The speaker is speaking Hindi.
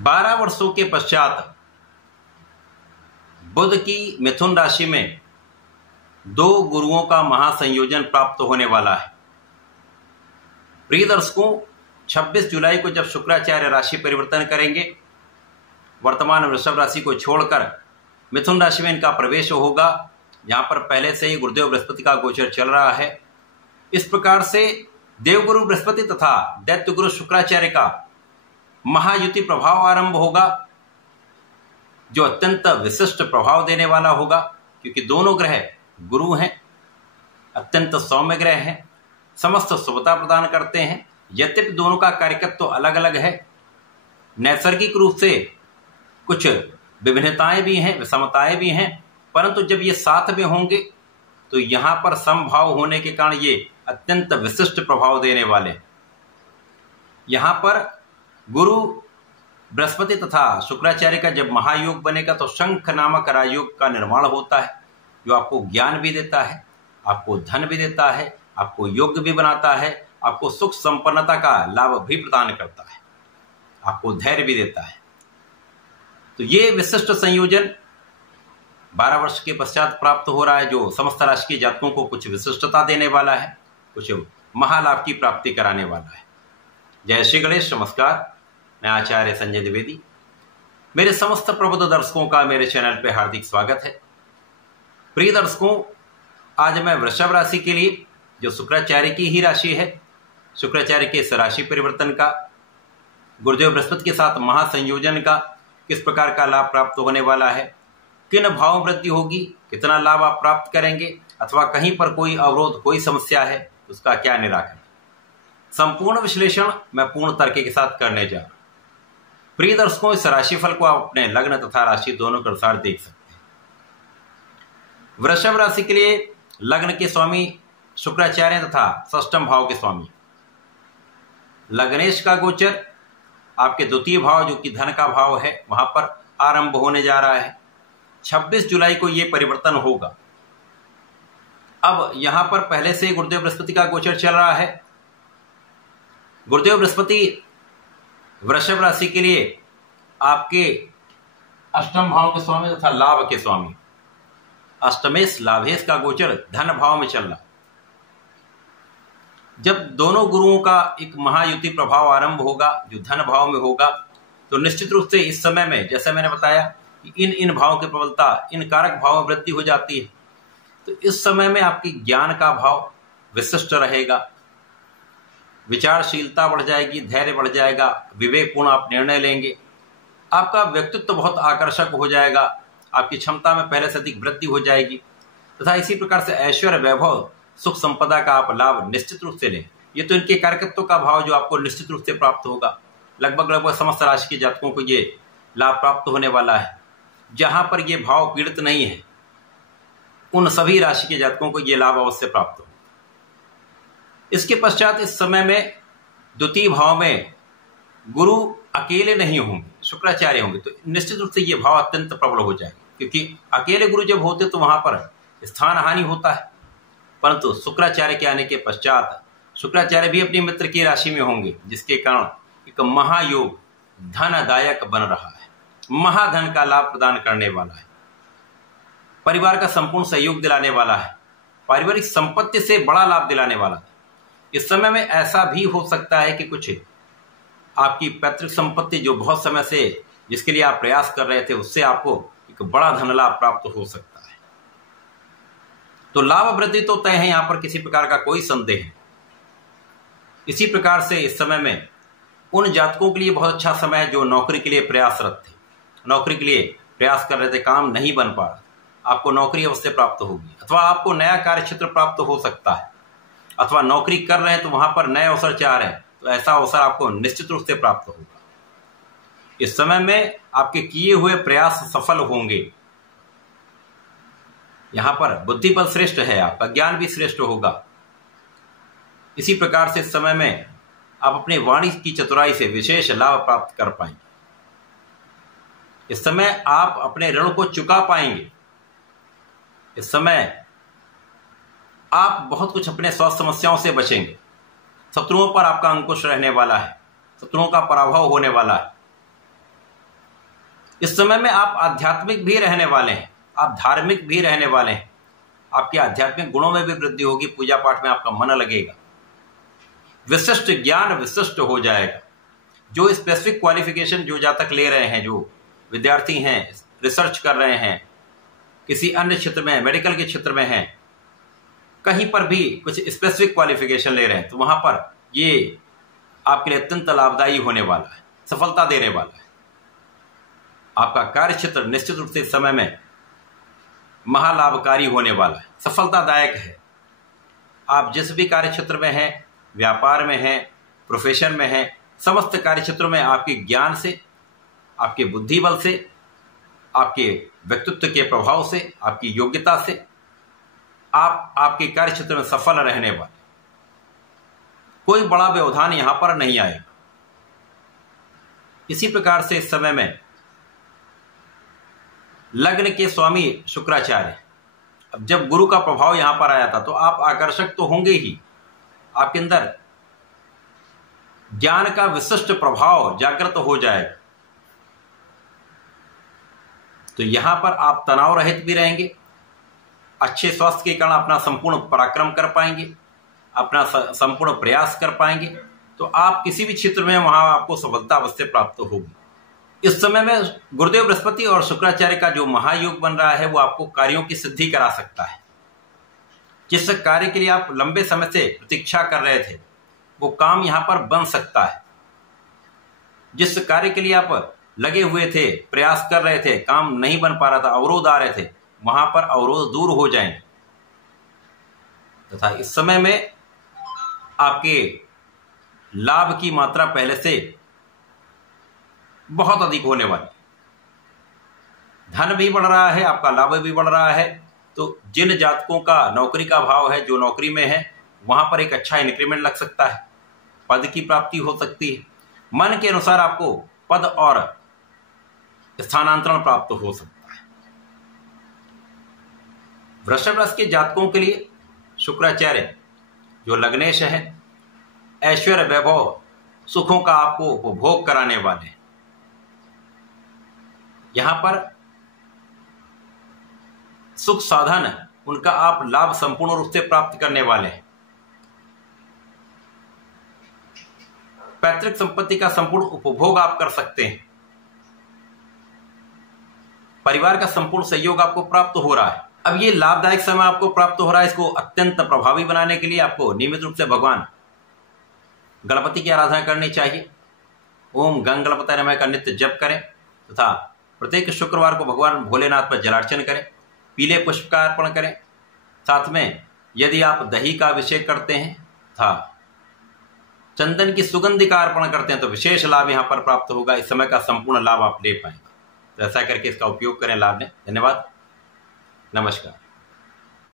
12 वर्षों के पश्चात बुध की मिथुन राशि में 2 गुरुओं का महासंयोजन प्राप्त होने वाला है। प्रिय दर्शकों, 26 जुलाई को जब शुक्राचार्य राशि परिवर्तन करेंगे, वर्तमान वृषभ राशि को छोड़कर मिथुन राशि में इनका प्रवेश होगा, जहां पर पहले से ही गुरुदेव बृहस्पति का गोचर चल रहा है। इस प्रकार से देवगुरु बृहस्पति तथा दैत्य गुरु शुक्राचार्य का महायुति प्रभाव आरंभ होगा, जो अत्यंत विशिष्ट प्रभाव देने वाला होगा, क्योंकि दोनों ग्रह गुरु हैं, अत्यंत सौम्य ग्रह हैं, समस्त शुभता प्रदान करते हैं। यद्यपि दोनों का कार्यकत्व तो अलग अलग है, नैसर्गिक रूप से कुछ विभिन्नताएं भी हैं, विषमताएं भी हैं, परंतु जब ये साथ में होंगे तो यहां पर समभाव होने के कारण ये अत्यंत विशिष्ट प्रभाव देने वाले। यहां पर गुरु बृहस्पति तथा शुक्राचार्य का जब महायोग बनेगा तो शंख नामक राजयोग का निर्माण होता है, जो आपको ज्ञान भी देता है, आपको धन भी देता है, आपको योग्य भी बनाता है, आपको सुख संपन्नता का लाभ भी प्रदान करता है, आपको धैर्य भी देता है। तो ये विशिष्ट संयोजन 12 वर्ष के पश्चात प्राप्त हो रहा है, जो समस्त राशि के जातकों को कुछ विशिष्टता देने वाला है, कुछ महालाभ की प्राप्ति कराने वाला है। जय श्री गणेश। नमस्कार, मैं आचार्य संजय द्विवेदी। मेरे समस्त प्रबुद्ध दर्शकों का मेरे चैनल पे हार्दिक स्वागत है। प्रिय दर्शकों, आज मैं वृषभ राशि के लिए, जो शुक्राचार्य की ही राशि है, शुक्राचार्य के इस राशि परिवर्तन का, गुरुदेव बृहस्पति के साथ महासंयोजन का किस प्रकार का लाभ प्राप्त होने वाला है, किन भाव वृद्धि होगी, कितना लाभ आप प्राप्त करेंगे, अथवा कहीं पर कोई अवरोध, कोई समस्या है, उसका क्या निराकरण, संपूर्ण विश्लेषण मैं पूर्ण तर्क के साथ करने जा रहा हूं। प्रिय दर्शकों, इस राशिफल को आप अपने लग्न तथा राशि दोनों के अनुसार देख सकते हैं। वृषभ राशि के लिए लग्न के स्वामी शुक्राचार्य तथा षष्ठम भाव के स्वामी लग्नेश का गोचर आपके द्वितीय भाव, जो कि धन का भाव है, वहां पर आरंभ होने जा रहा है। 26 जुलाई को यह परिवर्तन होगा। अब यहां पर पहले से गुरुदेव बृहस्पति का गोचर चल रहा है। गुरुदेव बृहस्पति वृषभ राशि के लिए आपके अष्टम भाव के स्वामी तथा लाभ के स्वामी, अष्टमेश लाभेश का गोचर धन भाव में चल रहा। जब दोनों गुरुओं का एक महायुति प्रभाव आरंभ होगा, जो धन भाव में होगा, तो निश्चित रूप से इस समय में, जैसे मैंने बताया कि इन भाव की प्रबलता, इन कारक भाव में वृद्धि हो जाती है। तो इस समय में आपकी ज्ञान का भाव विशिष्ट रहेगा, विचारशीलता बढ़ जाएगी, धैर्य बढ़ जाएगा, विवेकपूर्ण आप निर्णय लेंगे, आपका व्यक्तित्व बहुत आकर्षक हो जाएगा, आपकी क्षमता में पहले से अधिक वृद्धि हो जाएगी, तथा इसी प्रकार से ऐश्वर्य, वैभव, सुख संपदा का आप लाभ निश्चित रूप से लें। ये तो इनके कार्यकत्व का भाव जो आपको निश्चित रूप से प्राप्त होगा। लगभग समस्त राशि के जातकों को ये लाभ प्राप्त होने वाला है। जहां पर ये भाव पीड़ित नहीं है, उन सभी राशि के जातकों को ये लाभ अवश्य प्राप्त हो। इसके पश्चात इस समय में द्वितीय भाव में गुरु अकेले नहीं होंगे, शुक्राचार्य होंगे, तो निश्चित रूप से ये भाव अत्यंत प्रबल हो जाएगा, क्योंकि अकेले गुरु जब होते तो वहां पर स्थान हानि होता है। परंतु शुक्राचार्य के आने के पश्चात शुक्राचार्य भी अपनी मित्र की राशि में होंगे, जिसके कारण एक महायोग धनदायक बन रहा है, महाधन का लाभ प्रदान करने वाला है, परिवार का संपूर्ण सहयोग दिलाने वाला है, पारिवारिक संपत्ति से बड़ा लाभ दिलाने वाला है। इस समय में ऐसा भी हो सकता है कि कुछ आपकी पैतृक संपत्ति, जो बहुत समय से जिसके लिए आप प्रयास कर रहे थे, उससे आपको एक बड़ा धन लाभ प्राप्त हो सकता है। तो लाभ वृद्धि तो तय है, यहां पर किसी प्रकार का कोई संदेह है। इसी प्रकार से इस समय में उन जातकों के लिए बहुत अच्छा समय है जो नौकरी के लिए प्रयासरत थे, नौकरी के लिए प्रयास कर रहे थे, काम नहीं बन पा रहा, आपको नौकरी अवश्य प्राप्त होगी, अथवा आपको नया कार्य क्षेत्र प्राप्त हो सकता है, अथवा नौकरी कर रहे हैं तो वहां पर नए अवसर चाह रहे हैं, तो ऐसा अवसर आपको निश्चित रूप से प्राप्त होगा। इस समय में आपके किए हुए प्रयास सफल होंगे। यहां पर बुद्धि बल श्रेष्ठ है, आपका ज्ञान भी श्रेष्ठ होगा। इसी प्रकार से इस समय में आप अपने वाणी की चतुराई से विशेष लाभ प्राप्त कर पाएंगे। इस समय आप अपने ऋण को चुका पाएंगे। इस समय आप बहुत कुछ अपने स्वास्थ्य समस्याओं से बचेंगे। शत्रुओं पर आपका अंकुश रहने वाला है, शत्रुओं का पराभव होने वाला है। इस समय में आप आध्यात्मिक भी रहने वाले हैं, आप धार्मिक भी रहने वाले हैं। आपके आध्यात्मिक गुणों में भी वृद्धि होगी, पूजा पाठ में आपका मन लगेगा, विशिष्ट ज्ञान विशिष्ट हो जाएगा। जो स्पेसिफिक क्वालिफिकेशन जो जातक ले रहे हैं, जो विद्यार्थी हैं, रिसर्च कर रहे हैं, किसी अन्य क्षेत्र में, मेडिकल के क्षेत्र में हैं, कहीं पर भी कुछ स्पेसिफिक क्वालिफिकेशन ले रहे हैं, तो वहां पर ये आपके लिए अत्यंत लाभदायी होने वाला है, सफलता देने वाला है। आपका कार्य क्षेत्र निश्चित रूप से इस समय में महालाभकारी होने वाला है, सफलतादायक है। आप जिस भी कार्य क्षेत्र में हैं, व्यापार में हैं, प्रोफेशन में हैं, समस्त कार्य क्षेत्रों में आपके ज्ञान से, आपके बुद्धि बल से, आपके व्यक्तित्व के प्रभाव से, आपकी योग्यता से आप आपके कार्य क्षेत्र में सफल रहने वाले। कोई बड़ा व्यवधान यहां पर नहीं आएगा। इसी प्रकार से इस समय में लग्न के स्वामी शुक्राचार्य, अब जब गुरु का प्रभाव यहां पर आया था तो आप आकर्षक तो होंगे ही, आपके अंदर ज्ञान का विशिष्ट प्रभाव जागृत हो जाएगा। तो यहां पर आप तनाव रहित भी रहेंगे, अच्छे स्वास्थ्य के कारण अपना संपूर्ण पराक्रम कर पाएंगे, अपना संपूर्ण प्रयास कर पाएंगे। तो आप किसी भी क्षेत्र में वहां आपको सफलता अवश्य प्राप्त होगी। इस समय में गुरुदेव बृहस्पति और शुक्राचार्य का जो महायोग बन रहा है वो आपको कार्यों की सिद्धि करा सकता है। जिस कार्य के लिए आप लंबे समय से प्रतीक्षा कर रहे थे वो काम यहां पर बन सकता है। जिस कार्य के लिए आप लगे हुए थे, प्रयास कर रहे थे, काम नहीं बन पा रहा था, अवरोध आ रहे थे, वहां पर अवरोध दूर हो जाएंगे। तथा इस समय में आपके लाभ की मात्रा पहले से बहुत अधिक होने वाली, धन भी बढ़ रहा है, आपका लाभ भी बढ़ रहा है। तो जिन जातकों का नौकरी का भाव है, जो नौकरी में है, वहां पर एक अच्छा इंक्रीमेंट लग सकता है, पद की प्राप्ति हो सकती है, मन के अनुसार आपको पद और स्थानांतरण प्राप्त हो सकता है। वृषभ राशि के जातकों के लिए शुक्राचार्य जो लग्नेश है, ऐश्वर्य वैभव सुखों का आपको उपभोग कराने वाले हैं। यहां पर सुख साधन उनका आप लाभ संपूर्ण रूप से प्राप्त करने वाले हैं। पैतृक संपत्ति का संपूर्ण उपभोग आप कर सकते हैं। परिवार का संपूर्ण सहयोग आपको प्राप्त हो रहा है। अब ये लाभदायक समय आपको प्राप्त हो रहा है, इसको अत्यंत प्रभावी बनाने के लिए आपको नियमित रूप से भगवान गणपति की आराधना करनी चाहिए। ओम गंग गणपति नमः का नित्य जप करें तथा प्रत्येक शुक्रवार को भगवान भोलेनाथ पर जलार्चन करें, पीले पुष्प का अर्पण करें। साथ में यदि आप दही का अभिषेक करते हैं तथा चंदन की सुगंधि का अर्पण करते हैं तो विशेष लाभ यहां पर प्राप्त होगा। इस समय का संपूर्ण लाभ आप ले पाएंगे। तो ऐसा करके इसका उपयोग करें, लाभ लें। धन्यवाद, नमस्कार।